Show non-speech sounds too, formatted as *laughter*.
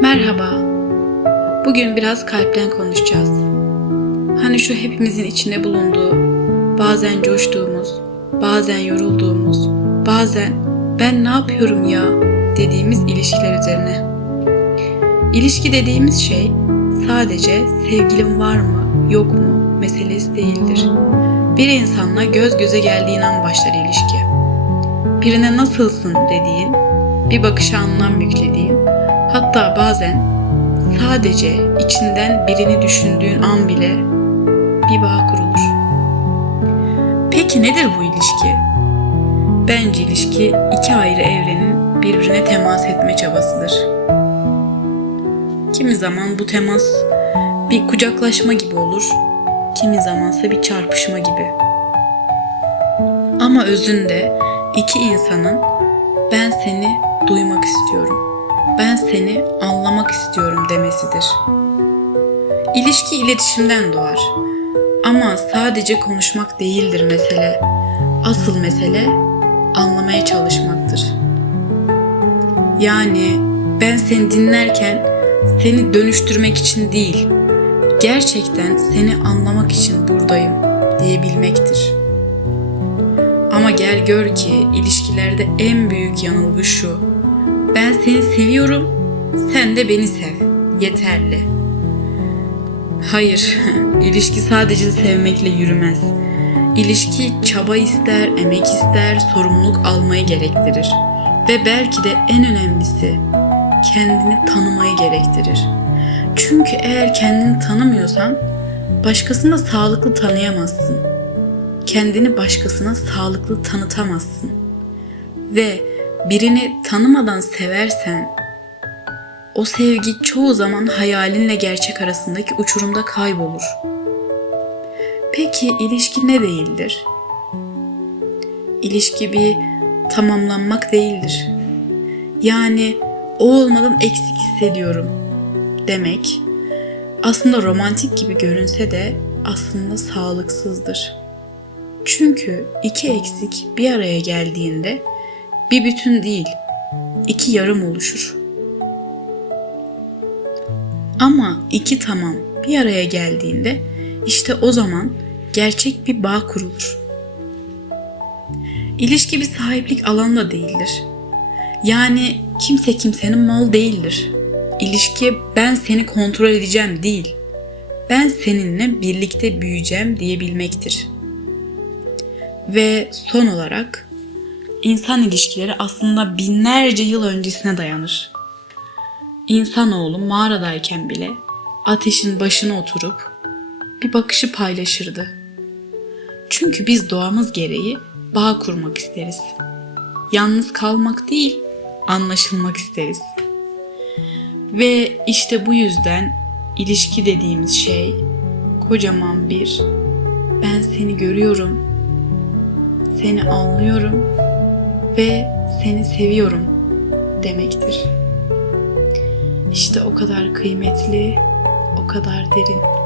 Merhaba. Bugün biraz kalpten konuşacağız. Hani şu hepimizin içinde bulunduğu, bazen coştuğumuz, bazen yorulduğumuz, bazen ben ne yapıyorum ya dediğimiz ilişkiler üzerine. İlişki dediğimiz şey sadece sevgilim var mı, yok mu meselesi değildir. Bir insanla göz göze geldiğin an başlar ilişki. Birine nasılsın dediğin, bir bakışa anlam yüklediğin, hatta bazen sadece içinden birini düşündüğün an bile bir bağ kurulur. Peki nedir bu ilişki? Bence ilişki iki ayrı evrenin birbirine temas etme çabasıdır. Kimi zaman bu temas bir kucaklaşma gibi olur, kimi zamansa bir çarpışma gibi. Ama özünde iki insanın ben seni duymak istiyorum, ben seni anlamak istiyorum demesidir. İlişki iletişimden doğar. Ama sadece konuşmak değildir mesele. Asıl mesele anlamaya çalışmaktır. Yani ben seni dinlerken seni dönüştürmek için değil, gerçekten seni anlamak için buradayım diyebilmektir. Ama gel gör ki ilişkilerde en büyük yanılgı şu. Ben seni seviyorum, sen de beni sev. Yeterli. Hayır, *laughs* ilişki sadece sevmekle yürümez. İlişki çaba ister, emek ister, sorumluluk almayı gerektirir. Ve belki de en önemlisi kendini tanımayı gerektirir. Çünkü eğer kendini tanımıyorsan başkasını da sağlıklı tanıyamazsın. Kendini başkasına sağlıklı tanıtamazsın. Ve birini tanımadan seversen o sevgi çoğu zaman hayalinle gerçek arasındaki uçurumda kaybolur. Peki ilişki ne değildir? İlişki bir tamamlanmak değildir. Yani o olmadan eksik hissediyorum demek aslında romantik gibi görünse de aslında sağlıksızdır. Çünkü iki eksik bir araya geldiğinde bir bütün değil, iki yarım oluşur. Ama iki tamam bir araya geldiğinde işte o zaman gerçek bir bağ kurulur. İlişki bir sahiplik alanı da değildir. Yani kimse kimsenin mal değildir. İlişki ben seni kontrol edeceğim değil. Ben seninle birlikte büyüyeceğim diyebilmektir. Ve son olarak insan ilişkileri aslında binlerce yıl öncesine dayanır. İnsanoğlu mağaradayken bile ateşin başına oturup bir bakışı paylaşırdı. Çünkü biz doğamız gereği bağ kurmak isteriz. Yalnız kalmak değil, anlaşılmak isteriz. Ve işte bu yüzden ilişki dediğimiz şey kocaman bir ben seni görüyorum, seni anlıyorum ve seni seviyorum demektir. İşte o kadar kıymetli, o kadar derin.